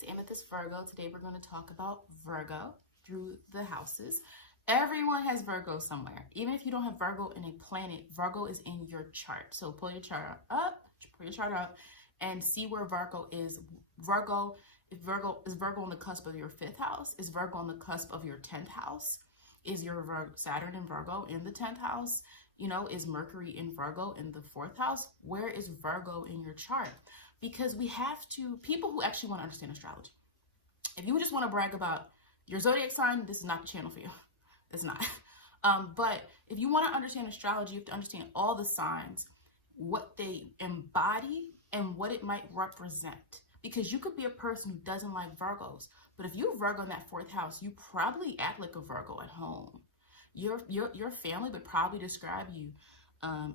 it's Amethyst Virgo. Today we're going to talk about Virgo through the houses. Everyone has Virgo somewhere. Even if you don't have Virgo in a planet, Virgo is in your chart. So pull your chart up, and see where Virgo is. Is Virgo on the cusp of your 5th house? Is Virgo on the cusp of your 10th house? Is your Saturn in Virgo in the 10th house? You know, is Mercury in Virgo in the 4th house? Where is Virgo in your chart? Because we have to, people who actually want to understand astrology, if you just want to brag about your zodiac sign, this is not the channel for you. It's not. But if you want to understand astrology, you have to understand all the signs, what they embody, and what it might represent. Because you could be a person who doesn't like Virgos, but if you Virgo in that 4th house, you probably act like a Virgo at home. Your family would probably describe you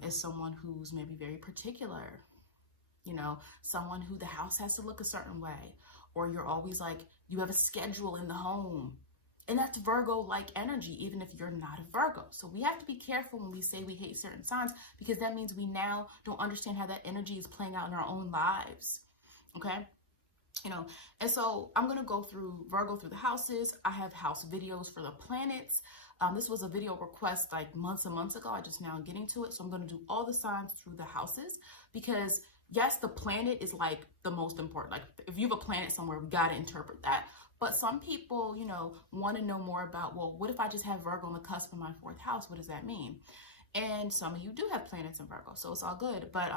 as someone who's maybe very particular. You know, someone who the house has to look a certain way, or you're always like, you have a schedule in the home. And that's Virgo-like energy, even if you're not a Virgo. So we have to be careful when we say we hate certain signs, because that means we now don't understand how that energy is playing out in our own lives. Okay? You know, and so I'm going to go through Virgo through the houses. I have house videos for the planets. This was a video request like months and months ago. I just now getting to it. So I'm going to do all the signs through the houses, because yes, the planet is like the most important. Like if you have a planet somewhere, we got to interpret that. But some people, you know, want to know more about, well, what if I just have Virgo on the cusp of my 4th house? What does that mean? And some of you do have planets in Virgo, so it's all good. But,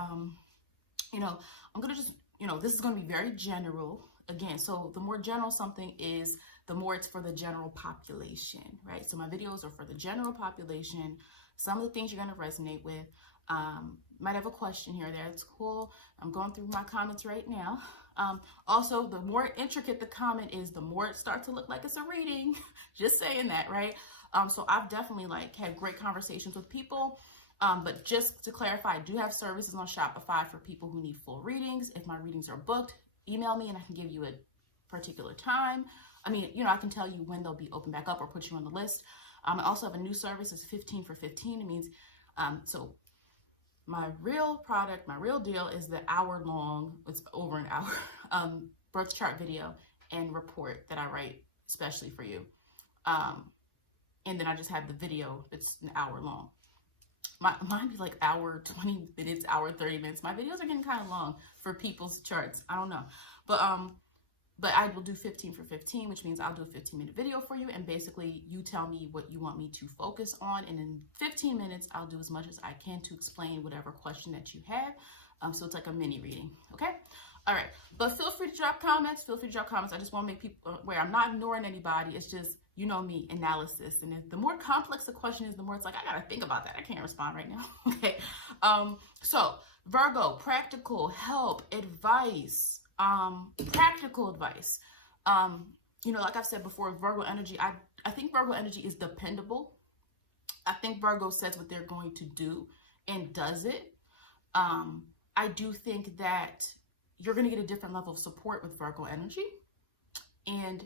you know, I'm going to just, you know, this is going to be very general again. So the more general something is, the more it's for the general population, right? So my videos are for the general population. Some of the things you're going to resonate with. Might have a question here or there. It's cool. I'm going through my comments right now. Also, the more intricate the comment is, the more it starts to look like it's a reading. Just saying that, right? So I've definitely like had great conversations with people. But just to clarify, I do have services on Shopify for people who need full readings. If my readings are booked, email me and I can give you a particular time. I mean, you know, I can tell you when they'll be open back up or put you on the list. I also have a new service. It's 15 for 15. It means, so my real product, my real deal is the hour-long, it's over an hour, birth chart video and report that I write especially for you. And then I just have the video that's an hour long. Mine be like hour 20 minutes, hour 30 minutes. My videos are getting kind of long for people's charts. I don't know. But I will do 15 for 15, which means I'll do a 15-minute video for you. And basically, you tell me what you want me to focus on. And in 15 minutes, I'll do as much as I can to explain whatever question that you have. So it's like a mini reading, okay? All right. But feel free to drop comments. I just want to make people aware. I'm not ignoring anybody. It's just, you know me, analysis. And if the more complex the question is, the more it's like, I got to think about that. I can't respond right now, okay? So Virgo, practical, help, advice. Practical advice. You know, like I've said before, Virgo energy, I think Virgo energy is dependable. I think Virgo says what they're going to do and does it. I do think that you're going to get a different level of support with Virgo energy. And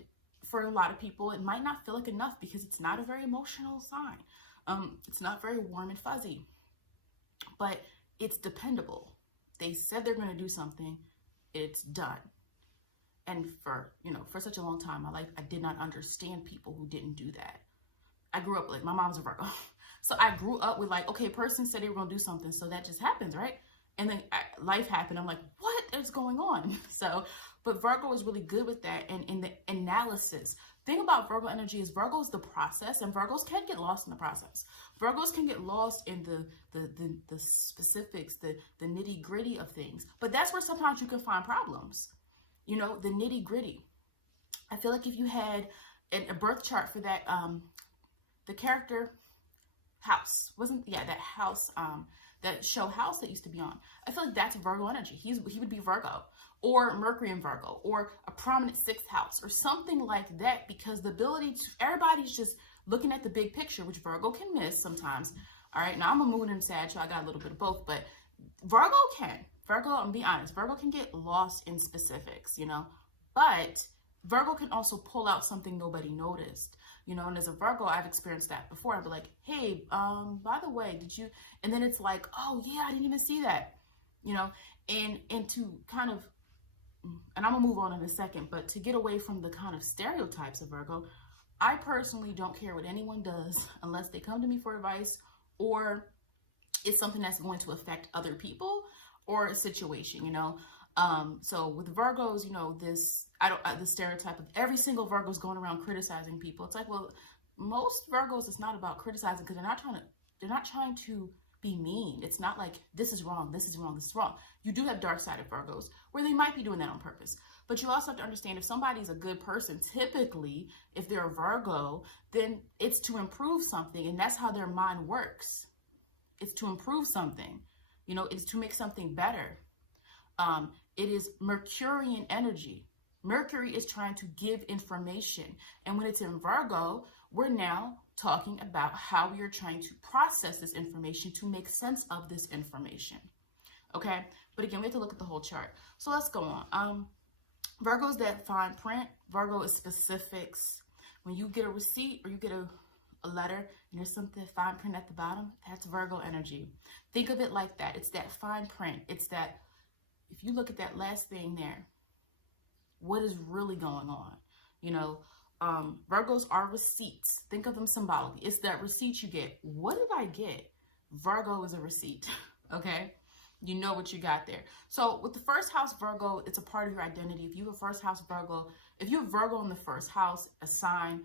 for a lot of people, it might not feel like enough because it's not a very emotional sign. It's not very warm and fuzzy, but it's dependable. They said they're going to do something. It's done. And for, you know, for such a long time in my life, I did not understand people who didn't do that. I grew up like, my mom's a Virgo. So I grew up with like, okay, person said they were going to do something. So that just happens, right? And then life happened. I'm like, what is going on? So, but Virgo is really good with that. And in the analysis, thing about Virgo energy is Virgo is the process, and Virgos can get lost in the process. Virgos can get lost in the specifics, the nitty gritty of things. But that's where sometimes you can find problems. You know, the nitty gritty. I feel like if you had a birth chart for that, the character House, that House, that show House that used to be on. I feel like that's Virgo energy. He would be Virgo, or Mercury in Virgo, or a prominent 6th house, or something like that, because the ability to, everybody's just looking at the big picture, which Virgo can miss sometimes. All right, now I'm a moon and Sag, so I got a little bit of both, but Virgo, I'm being honest, Virgo can get lost in specifics, you know, but Virgo can also pull out something nobody noticed. You know, and as a Virgo, I've experienced that before. I'd be like, hey, by the way, did you, and then it's like, oh yeah, I didn't even see that, you know, and to kind of and I'm gonna move on in a second, but to get away from the kind of stereotypes of Virgo, I personally don't care what anyone does unless they come to me for advice or it's something that's going to affect other people or a situation, you know. So with Virgos, you know, the stereotype of every single Virgo is going around criticizing people. It's like, well, most Virgos, it's not about criticizing because they're not trying to be mean. It's not like this is wrong, this is wrong, this is wrong. You do have dark-sided Virgos where they might be doing that on purpose. But you also have to understand if somebody's a good person, typically, if they're a Virgo, then it's to improve something, and that's how their mind works. It's to improve something, you know, it's to make something better. It is Mercurian energy. Mercury is trying to give information. And when it's in Virgo, we're now talking about how we are trying to process this information to make sense of this information. Okay, but again, we have to look at the whole chart. So let's go on. Virgo is that fine print. Virgo is specifics. When you get a receipt or you get a letter and there's something fine print at the bottom, that's Virgo energy. Think of it like that. It's that fine print. It's that, if you look at that last thing there, what is really going on? You know, Virgos are receipts. Think of them symbolically. It's that receipt you get. What did I get? Virgo is a receipt, okay? You know what you got there. So with the first house Virgo, it's a part of your identity. If you have a first house Virgo, if you have Virgo in the first house, a sign,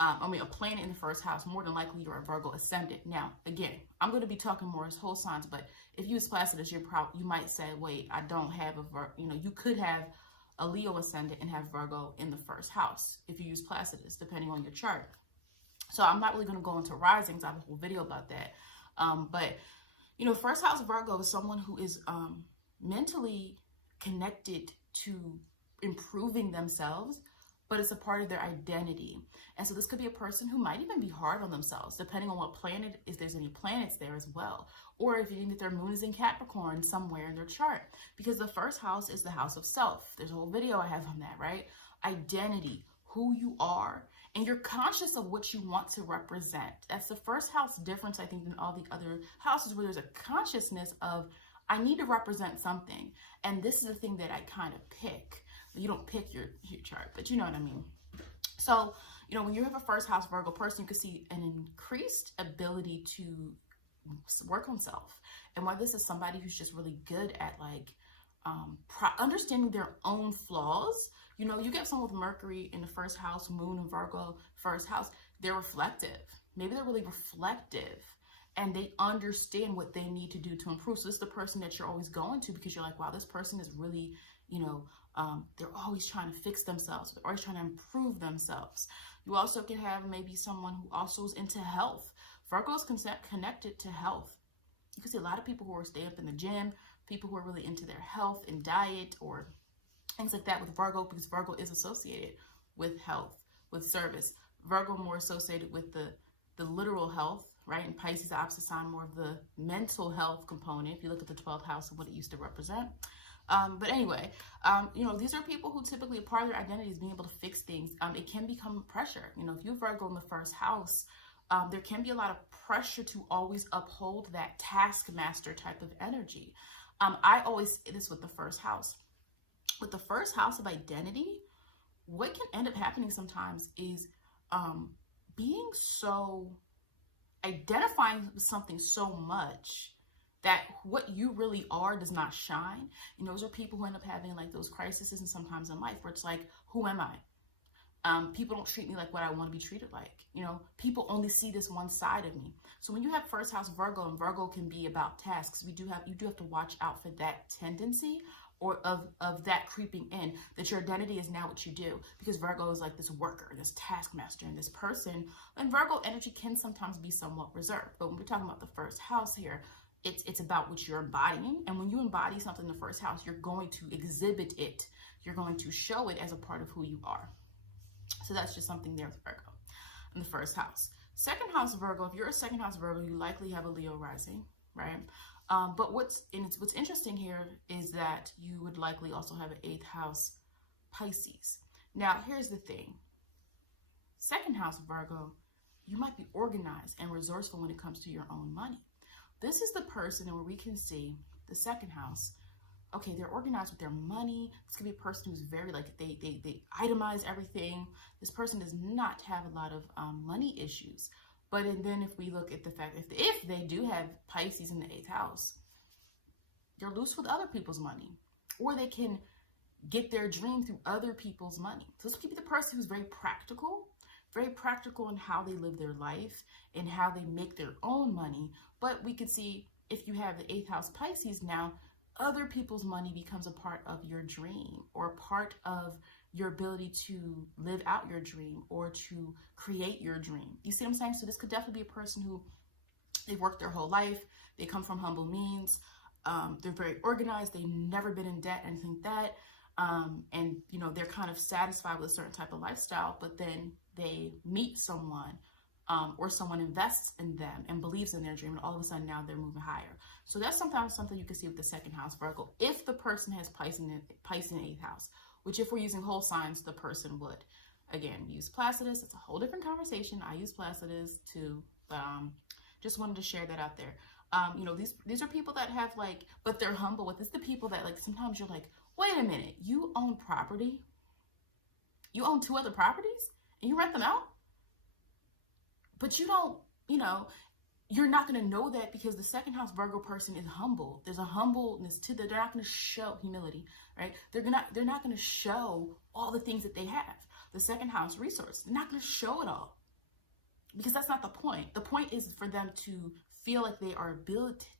a planet in the first house, more than likely you're a Virgo ascendant. Now, again, I'm going to be talking more as whole signs, but if you use Placidus, you might say, wait, I don't have a Virgo. You know, you could have a Leo ascendant and have Virgo in the first house if you use Placidus, depending on your chart. So I'm not really going to go into risings. I have a whole video about that. But, you know, first house Virgo is someone who is mentally connected to improving themselves, but it's a part of their identity. And so this could be a person who might even be hard on themselves, depending on what planet, if there's any planets there as well. Or if their moon is in Capricorn somewhere in their chart, because the first house is the house of self. There's a whole video I have on that, right? Identity, who you are, and you're conscious of what you want to represent. That's the first house difference, I think, than all the other houses, where there's a consciousness of, I need to represent something. And this is the thing that I kind of pick. You don't pick your chart, but you know what I mean. So, you know, when you have a first house Virgo person, you can see an increased ability to work on self. And why this is somebody who's just really good at like understanding their own flaws. You know, you get someone with Mercury in the first house, Moon and Virgo first house, they're reflective. Maybe they're really reflective and they understand what they need to do to improve. So this is the person that you're always going to because you're like, wow, this person is really, you know, they're always trying to fix themselves. They're always trying to improve themselves. You also can have maybe someone who also is into health. Virgo is connected to health. You can see a lot of people who are stay up in the gym, people who are really into their health and diet or things like that with Virgo, because Virgo is associated with health, with service. Virgo more associated with the literal health, right? And Pisces, the opposite sign, more of the mental health component. If you look at the 12th house of what it used to represent. But anyway, you know, these are people who typically, a part of their identity is being able to fix things. It can become pressure. You know, if you have Virgo in the first house, there can be a lot of pressure to always uphold that taskmaster type of energy. I always say this with the first house. With the first house of identity, what can end up happening sometimes is being so, identifying with something so much that what you really are does not shine. And those are people who end up having like those crises and sometimes in life where it's like, who am I? People don't treat me like what I want to be treated like. You know, people only see this one side of me. So when you have first house Virgo, and Virgo can be about tasks, you do have to watch out for that tendency or of that creeping in, that your identity is now what you do, because Virgo is like this worker, this taskmaster, and this person. And Virgo energy can sometimes be somewhat reserved. But when we're talking about the first house here, it's about what you're embodying. And when you embody something in the first house, you're going to exhibit it. You're going to show it as a part of who you are. So that's just something there with Virgo in the first house. Second house Virgo, if you're a second house Virgo, you likely have a Leo rising, right? But what's interesting here is that you would likely also have an 8th house Pisces. Now, here's the thing. Second house Virgo, you might be organized and resourceful when it comes to your own money. This is the person where we can see the second house okay, they're organized with their money. This could be a person who's very like, they itemize everything. This person does not have a lot of money issues. But and then if we look at the fact, if they do have Pisces in the 8th house, they're loose with other people's money, or they can get their dream through other people's money. So this could be the person who's very practical in how they live their life and how they make their own money. But we could see if you have the 8th house Pisces now, other people's money becomes a part of your dream or part of your ability to live out your dream or to create your dream. You see what I'm saying? So this could definitely be a person who they've worked their whole life. They come from humble means. They're very organized. They've never been in debt, anything like that. And, you know, they're kind of satisfied with a certain type of lifestyle, but then they meet someone or someone invests in them and believes in their dream, and all of a sudden now they're moving higher. So that's sometimes something you can see with the 2nd house Virgo, if the person has Pisces in the 8th house, which if we're using whole signs, the person would. Again, use Placidus. It's a whole different conversation. I use Placidus too, but just wanted to share that out there. You know, these are people that have like, but they're humble with this. The people that like, sometimes you're like, wait a minute, you own property? You own 2 other properties and you rent them out? But you don't, you know, you're not going to know that because the 2nd house Virgo person is humble. There's a humbleness to that. They're not going to show humility, right? They're not going to show all the things that they have. The 2nd house resource, they're not going to show it all because that's not the point. The point is for them to feel like they are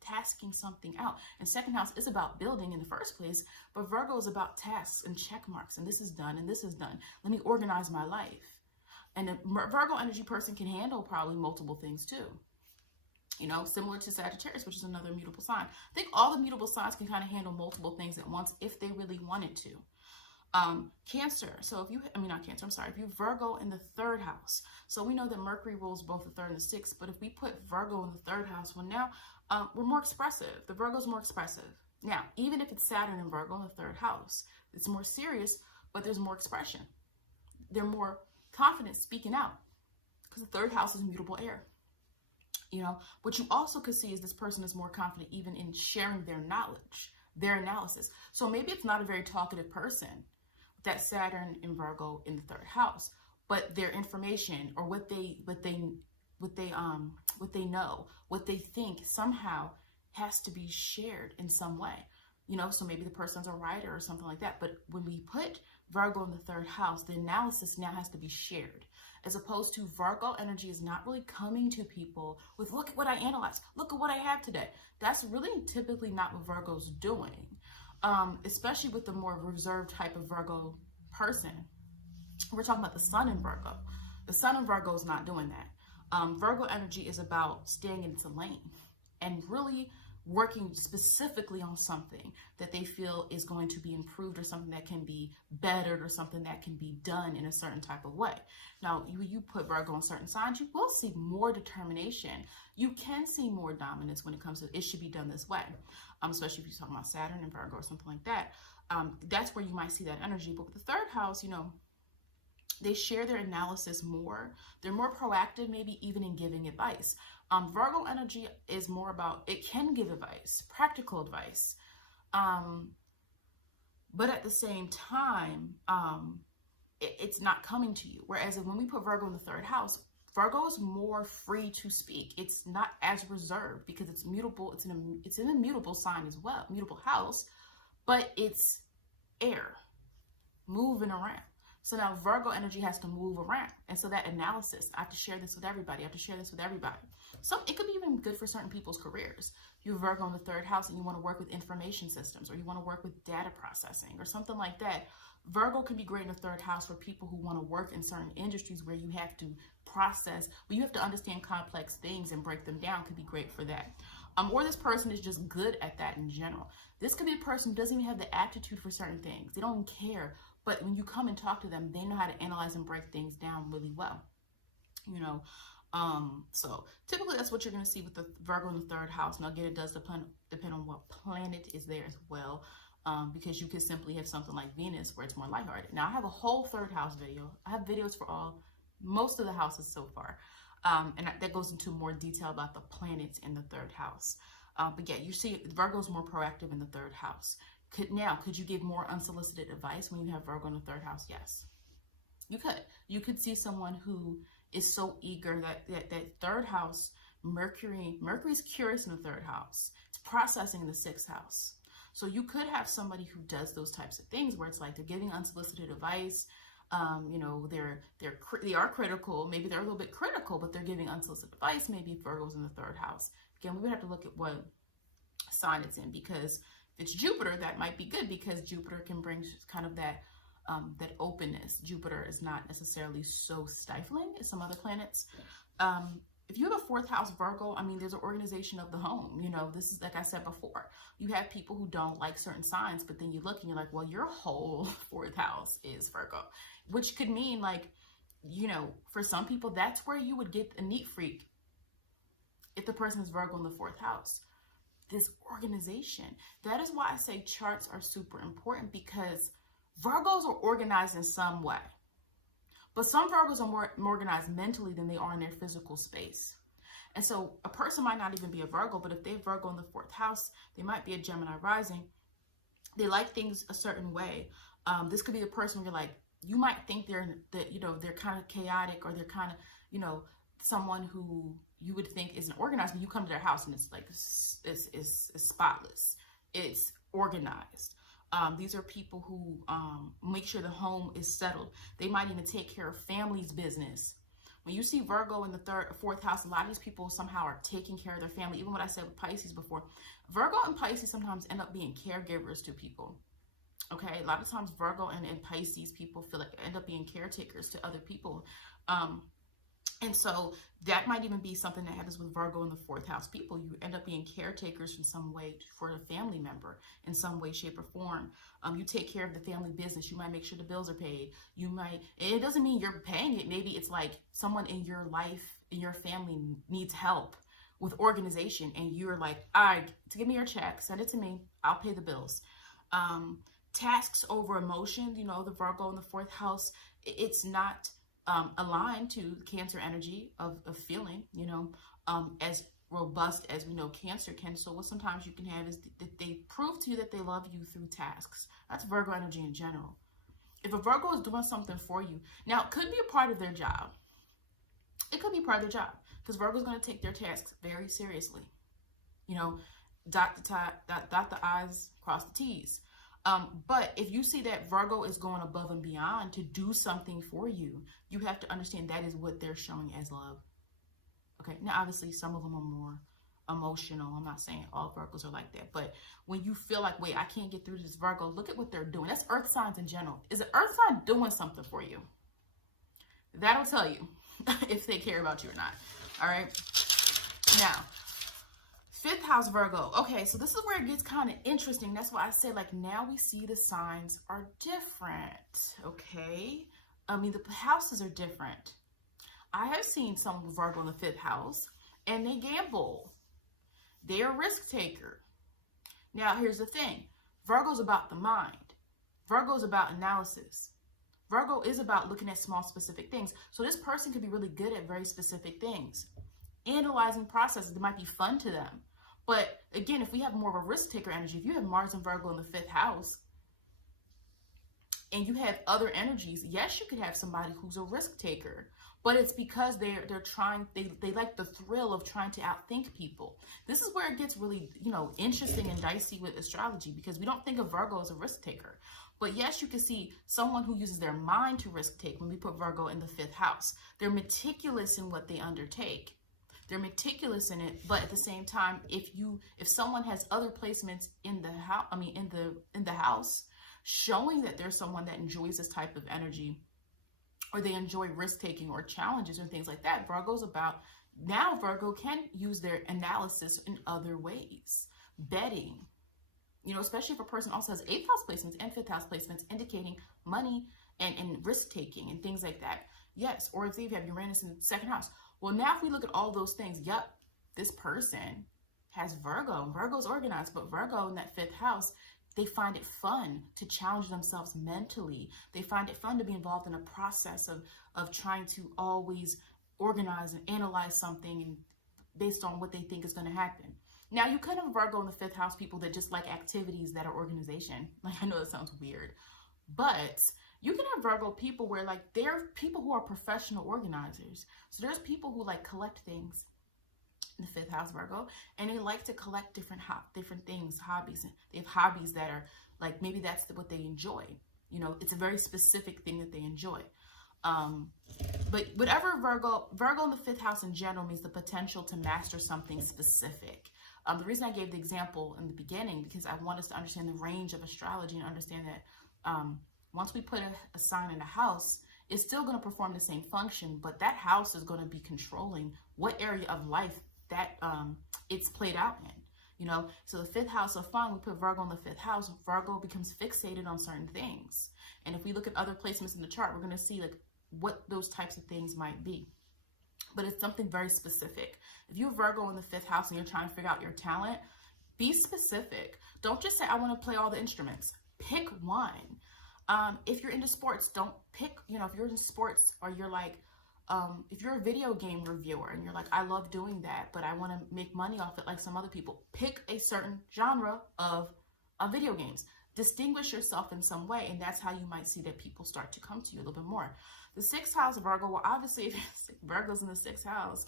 tasking something out. And 2nd house is about building in the first place, but Virgo is about tasks and check marks. And this is done and this is done. Let me organize my life. And a Virgo energy person can handle probably multiple things too. You know, similar to Sagittarius, which is another mutable sign. I think all the mutable signs can kind of handle multiple things at once if they really wanted to. Cancer. So if you, not Cancer, I'm sorry. If you Virgo in the 3rd house. So we know that Mercury rules both the 3rd and the 6th, but if we put Virgo in the 3rd house, well now we're more expressive. The Virgo's more expressive. Now, even if it's Saturn and Virgo in the 3rd house, it's more serious, but there's more expression. They're more confident speaking out because the 3rd house is mutable air. You know, what you also could see is this person is more confident even in sharing their knowledge, their analysis. So maybe it's not a very talkative person, that Saturn and Virgo in the 3rd house, but their information or what they know, what they think somehow has to be shared in some way. You know, so maybe the person's a writer or something like that. But when we put Virgo in the 3rd house, the analysis now has to be shared. As opposed to Virgo energy is not really coming to people with, look at what I analyzed, look at what I have today. That's really typically not what Virgo's doing. Especially with the more reserved type of Virgo person. We're talking about the Sun in Virgo. The Sun in Virgo is not doing that. Virgo energy is about staying in its lane and really working specifically on something that they feel is going to be improved or something that can be bettered or something that can be done in a certain type of way. Now, you put Virgo on certain signs, you will see more determination. You can see more dominance when it comes to it should be done this way, especially if you're talking about Saturn and Virgo or something like that. That's where you might see that energy. But with the 3rd house, you know, they share their analysis more. They're more proactive, maybe even in giving advice. Virgo energy is more about, it can give advice, practical advice. But at the same time, it's not coming to you. Whereas when we put Virgo in the 3rd house, Virgo is more free to speak. It's not as reserved because it's mutable. It's in a mutable sign as well, mutable house, but it's air, moving around. So now Virgo energy has to move around. And so that analysis, I have to share this with everybody. I have to share this with everybody. So it could be even good for certain people's careers. You're Virgo in the 3rd house and you want to work with information systems, or you want to work with data processing or something like that. Virgo can be great in the 3rd house for people who want to work in certain industries where you have to process, where you have to understand complex things and break them down. Could be great for that. Or this person is just good at that in general. This could be a person who doesn't even have the aptitude for certain things. They don't care. But when you come and talk to them, they know how to analyze and break things down really well. You know, so typically that's what you're going to see with the Virgo in the 3rd house. Now again, it does depend on what planet is there as well. Because you could simply have something like Venus where it's more lighthearted. Now I have a whole 3rd house video. I have videos for most of the houses so far. And that goes into more detail about the planets in the 3rd house. But yeah, you see Virgo's more proactive in the 3rd house. Could you give more unsolicited advice when you have Virgo in the third house? Yes, you could. You could see someone who is so eager that third house, Mercury's curious in the third house. It's processing in the sixth house. So you could have somebody who does those types of things where it's like they're giving unsolicited advice. You know, they are critical. Maybe they're a little bit critical, but they're giving unsolicited advice. Maybe Virgo's in the third house. Again, we would have to look at what sign it's in, because if it's Jupiter, that might be good because Jupiter can bring kind of that openness. Jupiter is not necessarily so stifling as some other planets. If you have a fourth house Virgo, I mean, there's an organization of the home. You know, this is like I said before. You have people who don't like certain signs, but then you look and you're like, well, your whole fourth house is Virgo, which could mean like, you know, for some people, that's where you would get a neat freak if the person is Virgo in the fourth house. This organization. That is why I say charts are super important, because Virgos are organized in some way. But some Virgos are more organized mentally than they are in their physical space. And so a person might not even be a Virgo, but if they have Virgo in the fourth house, they might be a Gemini rising. They like things a certain way. This could be the person where you're like, you might think they're kind of chaotic, or they're kind of, you know, someone who you would think isn't organized, but you come to their house and it's like, it's spotless. It's organized. These are people who make sure the home is settled. They might even take care of family's business. When you see Virgo in the fourth house, a lot of these people somehow are taking care of their family. Even what I said with Pisces before, Virgo and Pisces sometimes end up being caregivers to people. Okay, a lot of times Virgo and Pisces people feel like end up being caretakers to other people. And so that might even be something that happens with Virgo in the fourth house people. You end up being caretakers in some way for a family member in some way, shape, or form. You take care of the family business. You might make sure the bills are paid. You might, and it doesn't mean you're paying it. Maybe it's like someone in your life, in your family needs help with organization. And you're like, all right, to give me your check, send it to me. I'll pay the bills. Tasks over emotion, you know, the Virgo in the fourth house, it's not aligned to Cancer energy of feeling, you know, as robust as we know Cancer can. So what sometimes you can have is that they prove to you that they love you through tasks. That's Virgo energy in general. If a Virgo is doing something for you, now it could be a part of their job. It could be part of their job, because Virgo is going to take their tasks very seriously. You know, dot the I's, cross the T's. But if you see that Virgo is going above and beyond to do something for you, you have to understand that is what they're showing as love. Okay, now obviously some of them are more emotional. I'm not saying all Virgos are like that, but when you feel like, wait, I can't get through to this Virgo, look at what they're doing. That's earth signs in general. Is an earth sign doing something for you? That'll tell you if they care about you or not. All right, now fifth house Virgo. Okay, so this is where it gets kind of interesting. That's why I said, like, now we see the signs are different. Okay, I mean, the houses are different. I have seen some Virgo in the fifth house, and they gamble. They're a risk taker. Now, here's the thing. Virgo's about the mind. Virgo's about analysis. Virgo is about looking at small, specific things. So this person could be really good at very specific things. Analyzing processes that might be fun to them. But again, if we have more of a risk taker energy, if you have Mars and Virgo in the fifth house, and you have other energies, yes, you could have somebody who's a risk taker. But it's because they like the thrill of trying to outthink people. This is where it gets really, you know, interesting and dicey with astrology, because we don't think of Virgo as a risk taker. But yes, you can see someone who uses their mind to risk take when we put Virgo in the fifth house. They're meticulous in what they undertake. They're meticulous in it, but at the same time, if someone has other placements in the house, in the house, showing that there's someone that enjoys this type of energy, or they enjoy risk-taking or challenges and things like that, Virgo's about, now Virgo can use their analysis in other ways. Betting, you know, especially if a person also has 8th house placements and 5th house placements, indicating money and risk-taking and things like that. Yes, or if you have Uranus in the 2nd house. Well, now if we look at all those things, yep, this person has Virgo. Virgo's organized, but Virgo in that 5th house, they find it fun to challenge themselves mentally. They find it fun to be involved in a process of trying to always organize and analyze something and based on what they think is going to happen. Now, you could have Virgo in the 5th house people that just like activities that are organization. Like, I know that sounds weird, but you can have Virgo people where like they're people who are professional organizers. So there's people who like collect things in the 5th house Virgo, and they like to collect different things, hobbies. They have hobbies that are like, maybe that's what they enjoy. You know, it's a very specific thing that they enjoy. But whatever Virgo in the 5th house in general means the potential to master something specific. The reason I gave the example in the beginning, because I want us to understand the range of astrology and understand that once we put a sign in a house, it's still going to perform the same function, but that house is going to be controlling what area of life that it's played out in. You know, so the 5th house of fun, we put Virgo in the 5th house, Virgo becomes fixated on certain things. And if we look at other placements in the chart, we're going to see like what those types of things might be. But it's something very specific. If you have Virgo in the 5th house and you're trying to figure out your talent, be specific. Don't just say, I want to play all the instruments. Pick one. If you're into sports, don't pick, you know, if you're in sports or you're like, if you're a video game reviewer and you're like, I love doing that, but I want to make money off it like some other people, pick a certain genre of video games. Distinguish yourself in some way, and that's how you might see that people start to come to you a little bit more. The 6th house of Virgo, well, obviously, if Virgo's in the 6th house,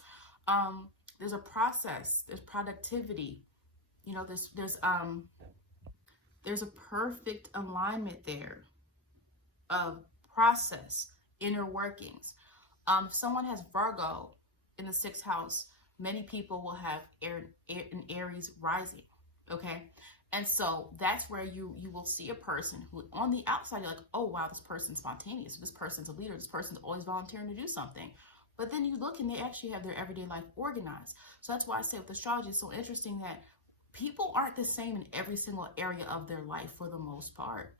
there's a process, there's productivity, you know, there's a perfect alignment there of process, inner workings. If someone has Virgo in the 6th house, many people will have an Aries rising, okay? And so that's where you will see a person who on the outside, you're like, oh, wow, this person's spontaneous. This person's a leader. This person's always volunteering to do something. But then you look and they actually have their everyday life organized. So that's why I say with astrology, it's so interesting that people aren't the same in every single area of their life for the most part.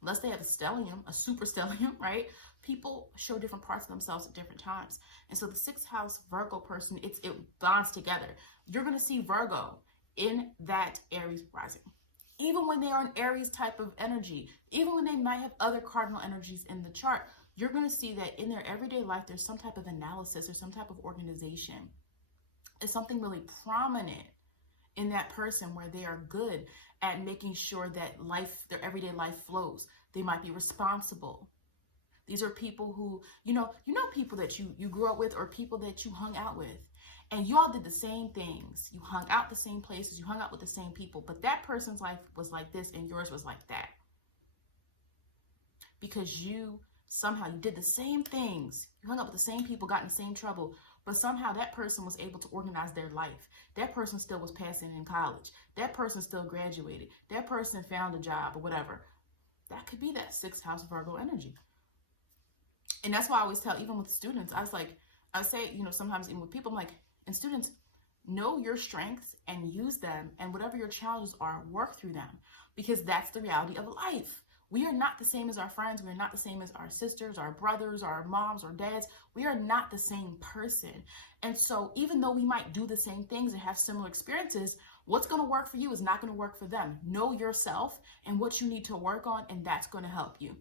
Unless they have a stellium, a super stellium, right? People show different parts of themselves at different times. And so the 6th house Virgo person, it bonds together. You're going to see Virgo in that Aries rising. Even when they are an Aries type of energy, even when they might have other cardinal energies in the chart, you're going to see that in their everyday life, there's some type of analysis or some type of organization. It's something really prominent in that person where they are good at making sure that life, their everyday life flows. They might be responsible. These are people who, you know people that you grew up with or people that you hung out with. And you all did the same things. You hung out the same places. You hung out with the same people. But that person's life was like this and yours was like that. Because you did the same things. You hung out with the same people, got in the same trouble. But somehow that person was able to organize their life. That person still was passing in college. That person still graduated. That person found a job or whatever. That could be that 6th house Virgo energy. And that's why I always tell, even with students, I say, you know, sometimes even with people, I'm like, and students, know your strengths and use them, and whatever your challenges are, work through them, because that's the reality of life. We are not the same as our friends. We are not the same as our sisters, our brothers, our moms, or dads. We are not the same person. And so even though we might do the same things and have similar experiences, what's going to work for you is not going to work for them. Know yourself and what you need to work on, and that's going to help you.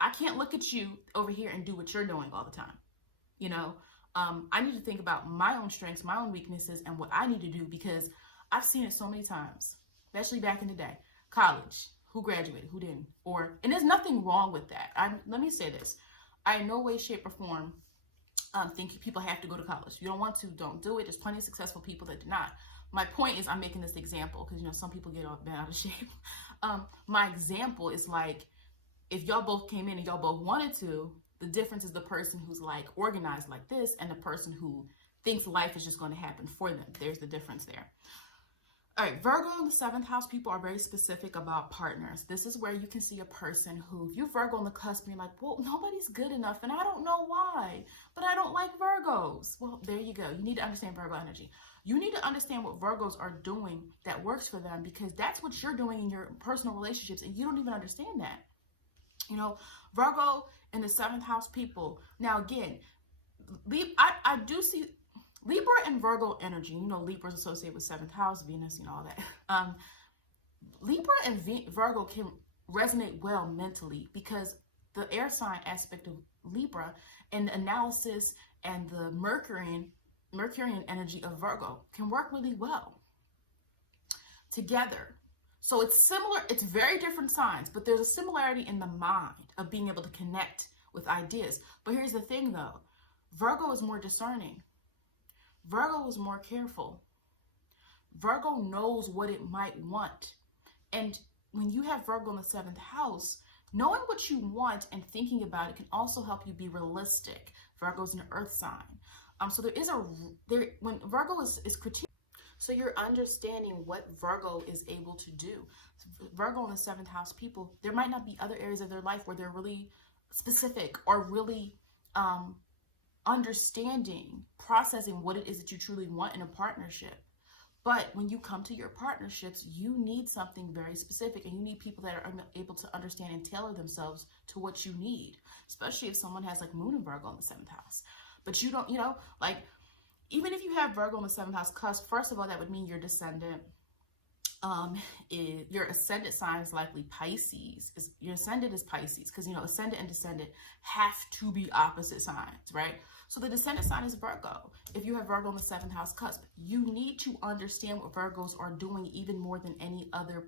I can't look at you over here and do what you're doing all the time. You know, I need to think about my own strengths, my own weaknesses, and what I need to do, because I've seen it so many times, especially back in the day. College, who graduated, who didn't, and there's nothing wrong with that. Let me say this. I in no way, shape, or form think people have to go to college. If you don't want to, don't do it. There's plenty of successful people that do not. My point is, I'm making this example because, you know, some people get all bent out of shape. My example is like, if y'all both came in and y'all both wanted to, the difference is the person who's like organized like this and the person who thinks life is just going to happen for them. There's the difference there. All right, Virgo in the 7th house people are very specific about partners. This is where you can see a person who, if you Virgo on the cusp, and you're like, well, nobody's good enough, and I don't know why, but I don't like Virgos. Well, there you go. You need to understand Virgo energy. You need to understand what Virgos are doing that works for them, because that's what you're doing in your personal relationships, and you don't even understand that. You know, Virgo in the 7th house people. Now, again, I do see Libra and Virgo energy. You know, Libra is associated with 7th house, Venus, and all that. Libra and Virgo can resonate well mentally, because the air sign aspect of Libra and the analysis and the Mercurian energy of Virgo can work really well. together. So it's similar, it's very different signs, but there's a similarity in the mind of being able to connect with ideas. But here's the thing though, Virgo is more discerning. Virgo is more careful. Virgo knows what it might want. And when you have Virgo in the 7th house, knowing what you want and thinking about it can also help you be realistic. Virgo's an earth sign. So when Virgo is critiqued, so you're understanding what Virgo is able to do. Virgo in the 7th house people, there might not be other areas of their life where they're really specific or really understanding, processing what it is that you truly want in a partnership. But when you come to your partnerships, you need something very specific, and you need people that are able to understand and tailor themselves to what you need, especially if someone has like Moon and Virgo in the 7th house. But you don't, like, even if you have Virgo in the 7th house cusp, first of all, that would mean your descendant, your ascendant sign is likely Pisces. Your ascendant is Pisces, because, ascendant and descendant have to be opposite signs, right? So the descendant sign is Virgo. If you have Virgo in the 7th house cusp, you need to understand what Virgos are doing even more than any other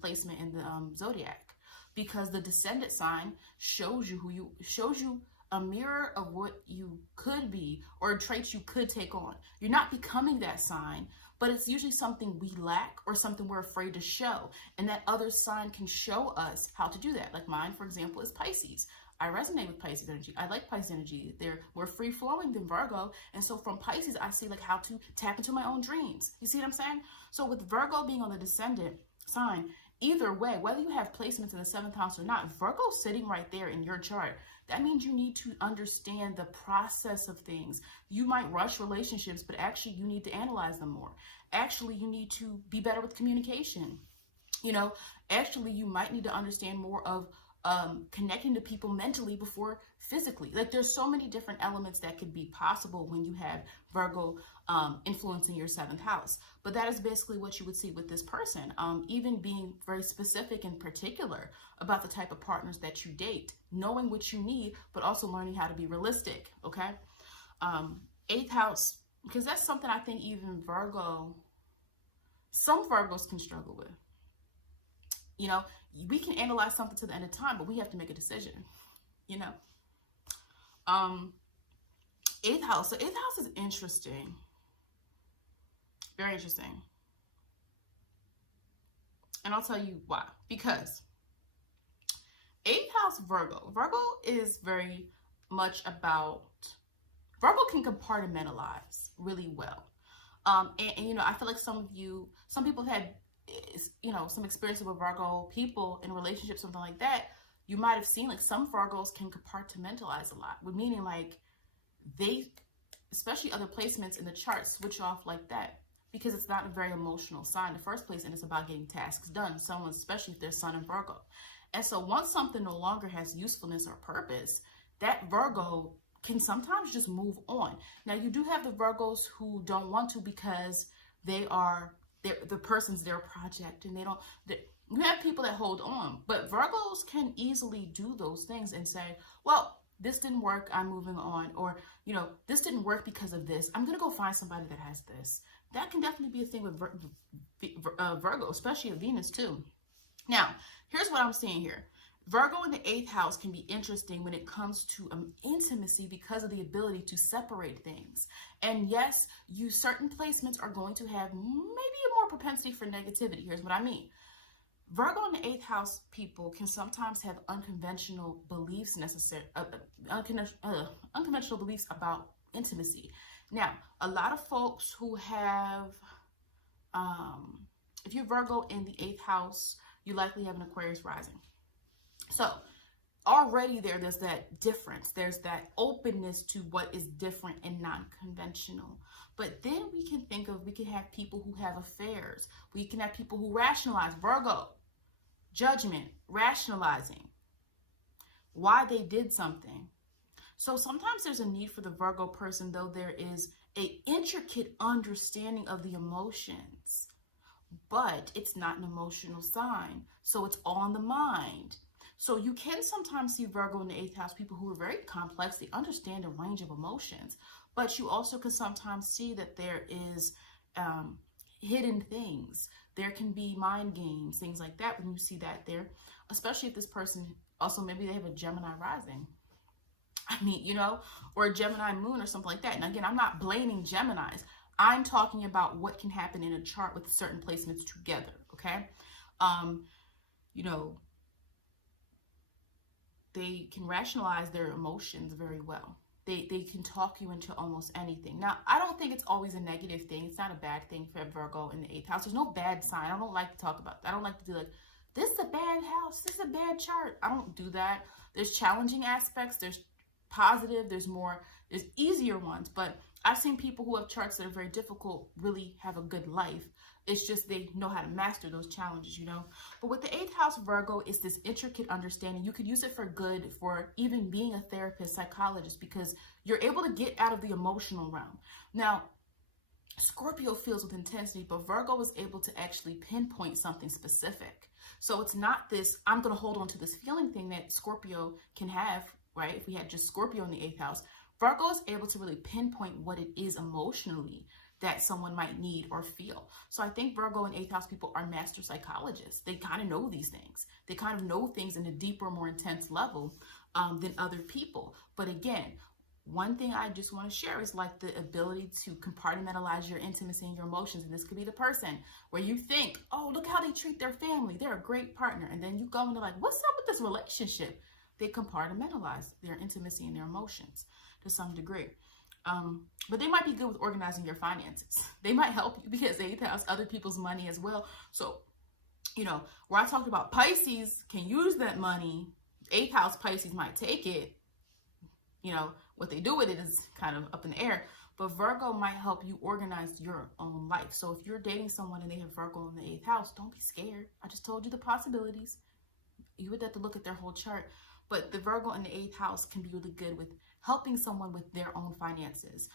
placement in the zodiac, because the descendant sign shows you a mirror of what you could be or traits you could take on. You're not becoming that sign, but it's usually something we lack or something we're afraid to show. And that other sign can show us how to do that. Like mine, for example, is Pisces. I resonate with Pisces energy. I like Pisces energy. They're more free flowing than Virgo. And so from Pisces, I see like how to tap into my own dreams. You see what I'm saying? So with Virgo being on the descendant sign, either way, whether you have placements in the 7th house or not, Virgo sitting right there in your chart. That means you need to understand the process of things. You might rush relationships, but actually you need to analyze them more. Actually, you need to be better with communication. Actually, you might need to understand more of connecting to people mentally before physically. Like there's so many different elements that could be possible when you have Virgo influencing your 7th house. But that is basically what you would see with this person. Even being very specific and particular about the type of partners that you date, knowing what you need, but also learning how to be realistic, okay? 8th house, because that's something I think even some Virgos can struggle with. We can analyze something to the end of time, but we have to make a decision, 8th house. So 8th house is interesting. Very interesting. And I'll tell you why. Because 8th house Virgo is very much about, Virgo can compartmentalize really well. And I feel like some people have had, some experience with Virgo people in relationships, something like that. You might have seen like some Virgos can compartmentalize a lot, meaning like they, especially other placements in the chart, switch off like that because it's not a very emotional sign in the first place, and it's about getting tasks done. Someone, especially if they're Sun in Virgo. And so once something no longer has usefulness or purpose, that Virgo can sometimes just move on. Now you do have the Virgos who don't want to because the person's their project, and you have people that hold on, but Virgos can easily do those things and say, well, this didn't work, I'm moving on, or, this didn't work because of this, I'm going to go find somebody that has this. That can definitely be a thing with Virgo, especially with Venus too. Now, here's what I'm seeing here. Virgo in the 8th house can be interesting when it comes to intimacy because of the ability to separate things. And yes, certain placements are going to have maybe a more propensity for negativity. Here's what I mean. Virgo in the 8th house people can sometimes have unconventional beliefs unconventional beliefs about intimacy. Now, a lot of folks who have, if you're Virgo in the 8th house, you likely have an Aquarius rising. So already there's that difference. There's that openness to what is different and non-conventional. But then we can have people who have affairs. We can have people who rationalize. Virgo, judgment, rationalizing why they did something. So sometimes there's a need for the Virgo person, though there is an intricate understanding of the emotions, but it's not an emotional sign. So it's on the mind. So you can sometimes see Virgo in the 8th house, people who are very complex. They understand a range of emotions, but you also can sometimes see that there is hidden things, There can be mind games, things like that when you see that there, especially if this person also, maybe they have a Gemini rising. I mean, you know, or a Gemini moon or something like that. And again, I'm not blaming Geminis. I'm talking about what can happen in a chart with certain placements together, okay? You know, they can rationalize their emotions very well. They can talk you into almost anything. Now, I don't think it's always a negative thing. It's not a bad thing for Virgo in the 8th house. There's no bad sign. I don't like to talk about that. I don't like to do like, this is a bad house. This is a bad chart. I don't do that. There's challenging aspects. There's positive. There's easier ones. But I've seen people who have charts that are very difficult really have a good life. It's just they know how to master those challenges, you know. But with the 8th house Virgo, it's this intricate understanding. You could use it for good, for even being a therapist, psychologist, because you're able to get out of the emotional realm. Now, Scorpio feels with intensity, but Virgo is able to actually pinpoint something specific. So it's not this, I'm going to hold on to this feeling thing that Scorpio can have, right? If we had just Scorpio in the 8th house, Virgo is able to really pinpoint what it is emotionally that someone might need or feel. So I think Virgo and 8th house people are master psychologists. They kind of know these things. They kind of know things in a deeper, more intense level than other people. But again, one thing I just want to share is like the ability to compartmentalize your intimacy and your emotions. And this could be the person where you think, oh, look how they treat their family. They're a great partner. And then you go and they're like, what's up with this relationship? They compartmentalize their intimacy and their emotions to some degree. But they might be good with organizing your finances. They might help you because they have other people's money as well. So, you know, where I talked about Pisces can use that money, 8th house Pisces might take it. You know, what they do with it is kind of up in the air. But Virgo might help you organize your own life. So if you're dating someone and they have Virgo in the 8th house, don't be scared. I just told you the possibilities. You would have to look at their whole chart. But the Virgo in the 8th house can be really good with helping someone with their own finances.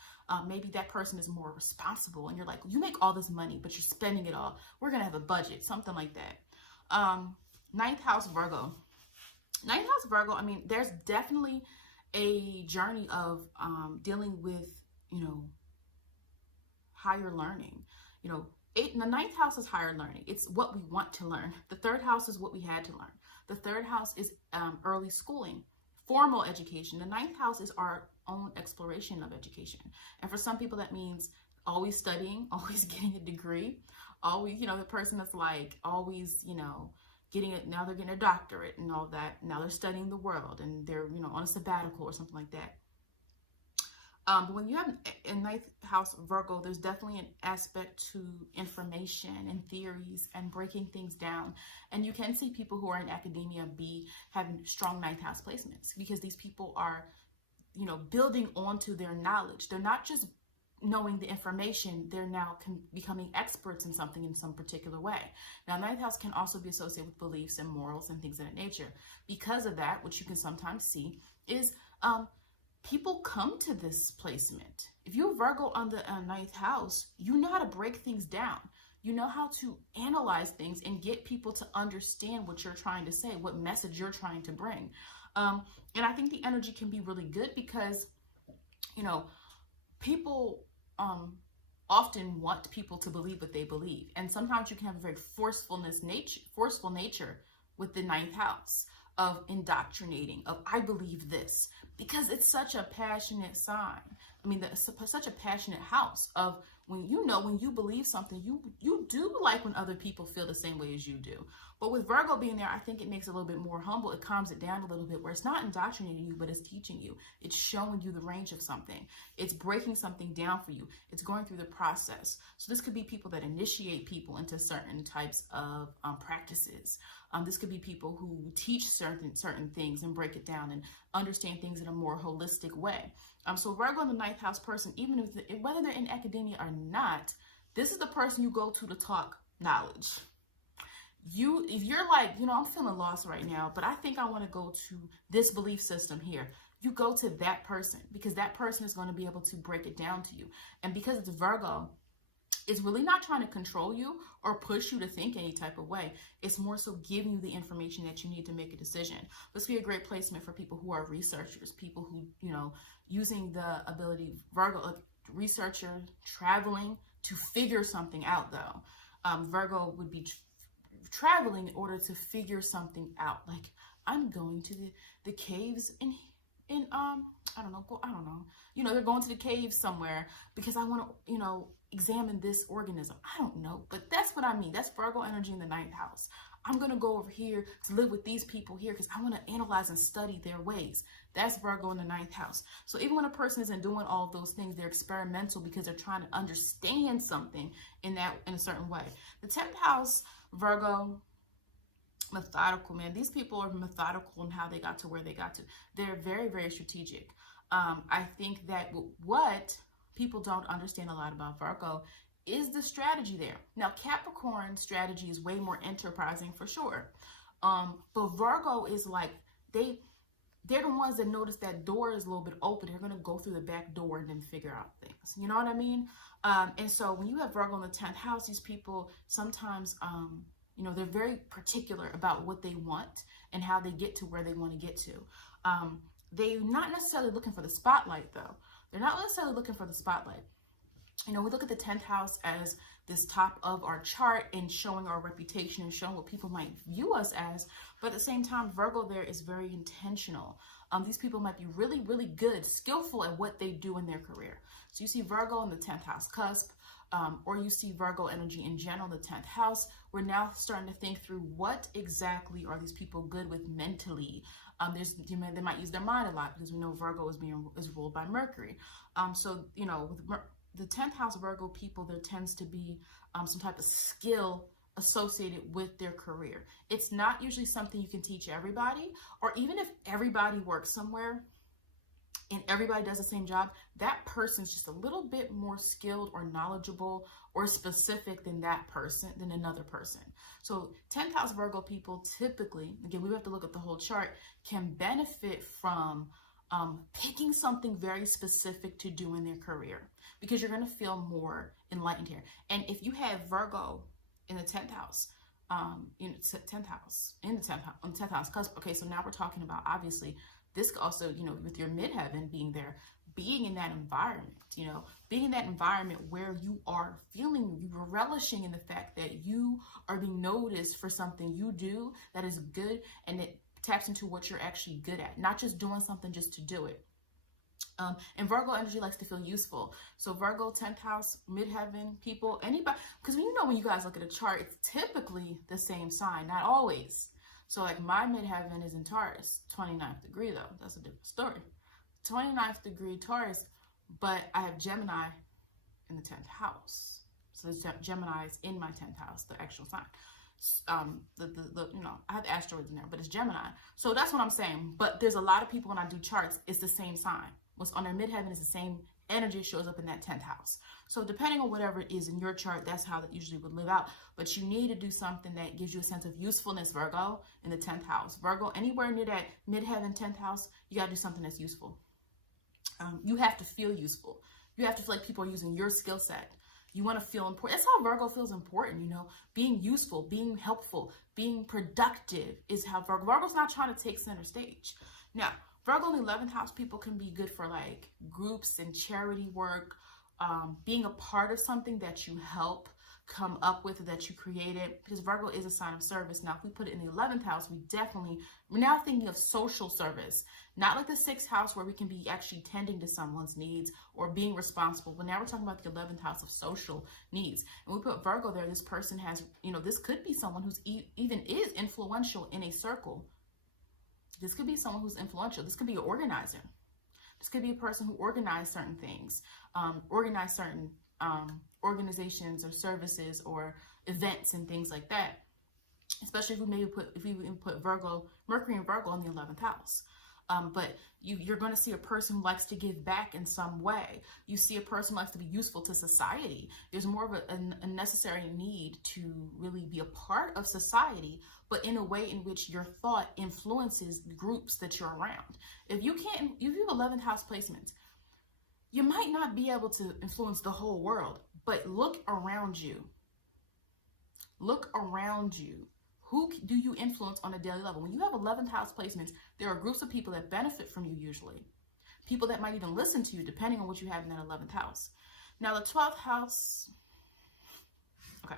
Maybe that person is more responsible and you're like, you make all this money, but you're spending it all. We're going to have a budget, something like that. 9th house Virgo. 9th house Virgo, I mean, there's definitely a journey of dealing with, you know, higher learning. You know, the 9th house is higher learning. It's what we want to learn. The 3rd house is what we had to learn. The 3rd house is early schooling. Formal education. The 9th house is our own exploration of education. And for some people, that means always studying, always getting a degree, always, you know, the person that's like always, you know, getting it, now they're getting a doctorate and all that. Now they're studying the world and they're, you know, on a sabbatical or something like that. But when you have a 9th house Virgo, there's definitely an aspect to information and theories and breaking things down. And you can see people who are in academia having strong 9th house placements because these people are, you know, building onto their knowledge. They're not just knowing the information, they're now becoming experts in something in some particular way. Now, 9th house can also be associated with beliefs and morals and things of that nature. Because of that, which you can sometimes see, is people come to this placement. If you're Virgo on the 9th house, you know how to break things down. You know how to analyze things and get people to understand what you're trying to say, what message you're trying to bring. And I think the energy can be really good because, you know, people often want people to believe what they believe. And sometimes you can have a very forceful nature with the 9th house of indoctrinating, of I believe this, because it's such a passionate sign. I mean, such a passionate house of when you believe something, you do like when other people feel the same way as you do. But with Virgo being there, I think it makes it a little bit more humble. It calms it down a little bit where it's not indoctrinating you, but it's teaching you. It's showing you the range of something. It's breaking something down for you. It's going through the process. So this could be people that initiate people into certain types of practices. This could be people who teach certain things and break it down and understand things in a more holistic way. So Virgo in the 9th house person, even if whether they're in academia or not, this is the person you go to talk knowledge. If you're like, you know, I'm feeling lost right now, but I think I want to go to this belief system here. You go to that person because that person is going to be able to break it down to you. And because it's Virgo, it's really not trying to control you or push you to think any type of way. It's more so giving you the information that you need to make a decision. This would be a great placement for people who are researchers, people who, you know, using the ability, Virgo, like researcher, traveling to figure something out though. Virgo would be traveling in order to figure something out. Like, I'm going to the caves in I don't know. You know, they're going to the caves somewhere because I want to, you know, examine this organism. I don't know, but that's what I mean. That's Virgo energy in the 9th house. I'm going to go over here to live with these people here because I want to analyze and study their ways. That's Virgo in the 9th house. So even when a person isn't doing all of those things, they're experimental because they're trying to understand something in a certain way. The 10th house, Virgo, methodical, man. These people are methodical in how they got to where they got to. They're very, very strategic. I think that what people don't understand a lot about Virgo is the strategy there. Now, Capricorn strategy is way more enterprising for sure. But Virgo is like, they're the ones that notice that door is a little bit open. They're going to go through the back door and then figure out things. You know what I mean? And so when you have Virgo in the 10th house, these people sometimes, you know, they're very particular about what they want and how they get to where they want to get to. They're not necessarily looking for the spotlight, though. They're not necessarily looking for the spotlight. You know, we look at the 10th house as this top of our chart and showing our reputation and showing what people might view us as. But at the same time, Virgo there is very intentional. These people might be really, really good, skillful at what they do in their career. So you see Virgo in the 10th house cusp, or you see Virgo energy in general, the 10th house. We're now starting to think through what exactly are these people good with mentally. They might use their mind a lot because we know Virgo is ruled by Mercury. So, you know, with the 10th house Virgo people, there tends to be some type of skill associated with their career. It's not usually something you can teach everybody, or even if everybody works somewhere and everybody does the same job, that person's just a little bit more skilled or knowledgeable or specific than that person, than another person. So 10th house Virgo people typically, again, we have to look at the whole chart, can benefit from picking something very specific to do in their career, because you're going to feel more enlightened here. And if you have Virgo in the 10th house, in the 10th house cusp, okay, so now we're talking about, obviously, this also, you know, with your midheaven being there, being in that environment, you know, being in that environment where you are feeling, you are relishing in the fact that you are being noticed for something you do that is good, and it taps into what you're actually good at, not just doing something just to do it. And Virgo energy likes to feel useful. So Virgo, 10th house, midheaven people, anybody, because you know, when you guys look at a chart, it's typically the same sign, not always. So like my midheaven is in Taurus, 29th degree though. That's a different story. 29th degree Taurus, but I have Gemini in the 10th house. So Gemini is in my 10th house, the actual sign. You know, I have asteroids in there, but it's Gemini. So that's what I'm saying. But there's a lot of people when I do charts, it's the same sign. What's on their midheaven is the same energy shows up in that 10th house. So depending on whatever it is in your chart, that's how that usually would live out. But you need to do something that gives you a sense of usefulness, Virgo, in the 10th house. Virgo, anywhere near that midheaven 10th house, you got to do something that's useful. You have to feel useful. You have to feel like people are using your skill set. You want to feel important. That's how Virgo feels important, you know, being useful, being helpful, being productive is how Virgo's not trying to take center stage. Now, Virgo in the 11th house people can be good for like groups and charity work, being a part of something that you help come up with, or that you created, because Virgo is a sign of service. Now, if we put it in the 11th house, we're now thinking of social service, not like the 6th house where we can be actually tending to someone's needs or being responsible. But now we're talking about the 11th house of social needs. And we put Virgo there. This person has, you know, this could be someone who's even is influential in a circle. This could be someone who's influential. This could be an organizer. This could be a person who organized certain things, organized certain organizations or services or events and things like that. Especially if we put Virgo, Mercury and Virgo in the 11th house. But you're going to see a person who likes to give back in some way. You see a person who likes to be useful to society. There's more of a necessary need to really be a part of society, but in a way in which your thought influences the groups that you're around. If you have 11th house placements, you might not be able to influence the whole world, but look around you. Look around you. Who do you influence on a daily level? When you have 11th house placements, there are groups of people that benefit from you usually. People that might even listen to you depending on what you have in that 11th house. Now the 12th house, okay.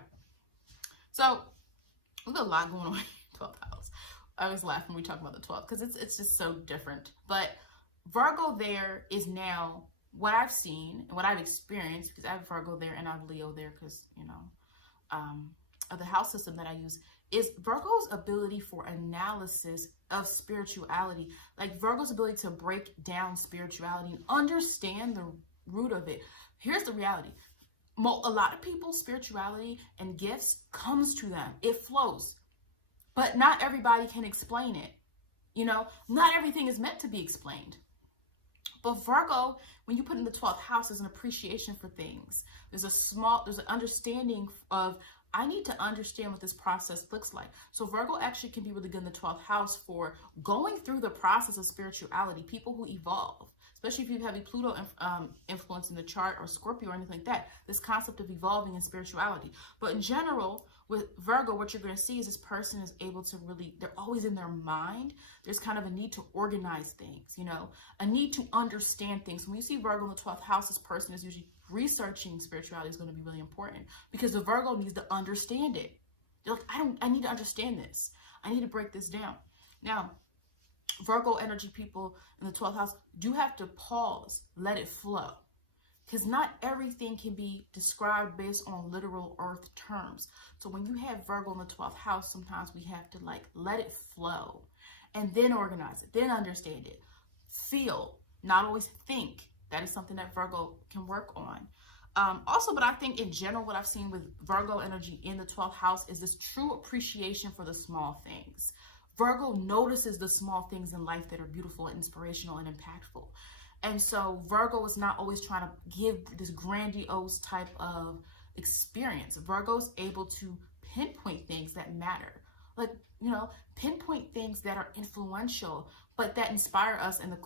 So there's a lot going on in the 12th house. I always laugh when we talk about the 12th because it's just so different. But Virgo there is now what I've seen and what I've experienced, because I have Virgo there and I have Leo there because, you know, of the house system that I use, is Virgo's ability for analysis of spirituality. Like Virgo's ability to break down spirituality and understand the root of it. Here's the reality. A lot of people's spirituality and gifts comes to them. It flows. But not everybody can explain it. You know, not everything is meant to be explained. But Virgo, when you put in the 12th house, there's an appreciation for things. There's an understanding of, I need to understand what this process looks like. So Virgo actually can be really good in the 12th house for going through the process of spirituality. People who evolve, especially if you have a Pluto influence in the chart or Scorpio or anything like that, this concept of evolving in spirituality. But in general, with Virgo, what you're going to see is this person is able to really, they're always in their mind. There's kind of a need to organize things, you know, a need to understand things. When you see Virgo in the 12th house, this person is usually researching spirituality is going to be really important because the Virgo needs to understand it. They're like, I need to understand this. I need to break this down. Now, Virgo energy people in the 12th house do have to pause, let it flow. Because not everything can be described based on literal earth terms. So when you have Virgo in the 12th house, sometimes we have to like let it flow and then organize it, then understand it, feel, not always think. That is something that Virgo can work on. Also, but I think in general, what I've seen with Virgo energy in the 12th house is this true appreciation for the small things. Virgo notices the small things in life that are beautiful, inspirational, and impactful. And so Virgo is not always trying to give this grandiose type of experience. Virgo is able to pinpoint things that matter. Like, you know, pinpoint things that are influential, but that inspire us in the,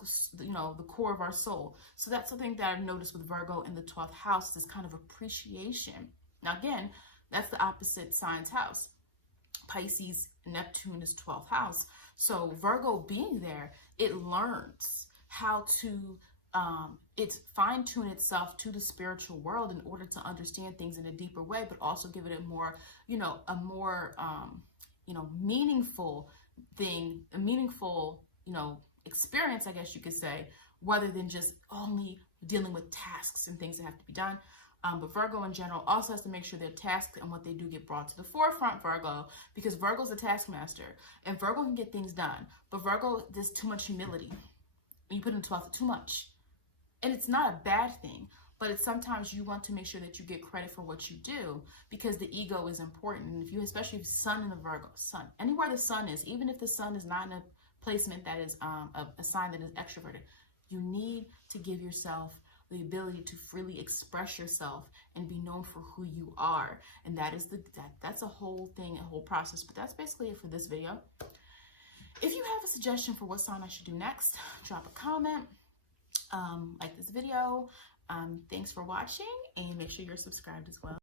you know, the core of our soul. So that's something that I've noticed with Virgo in the 12th house, this kind of appreciation. Now, again, that's the opposite signs house. Pisces, Neptune is 12th house. So Virgo being there, it learns how to it's fine-tune itself to the spiritual world in order to understand things in a deeper way, but also give it a more, you know, meaningful thing, a meaningful, you know, experience, I guess you could say, rather than just only dealing with tasks and things that have to be done. But Virgo in general also has to make sure their tasks and what they do get brought to the forefront, Virgo, because Virgo's a taskmaster and Virgo can get things done. But Virgo, there's too much humility. When you put in 12th, too much. And it's not a bad thing, but it's sometimes you want to make sure that you get credit for what you do because the ego is important. And if you, especially if sun in the Virgo, sun, anywhere the sun is, even if the sun is not in a placement that is a sign that is extroverted, you need to give yourself the ability to freely express yourself and be known for who you are. And that is that's a whole thing, a whole process. But that's basically it for this video. If you have a suggestion for what sign I should do next, drop a comment, like this video. Thanks for watching, and make sure you're subscribed as well.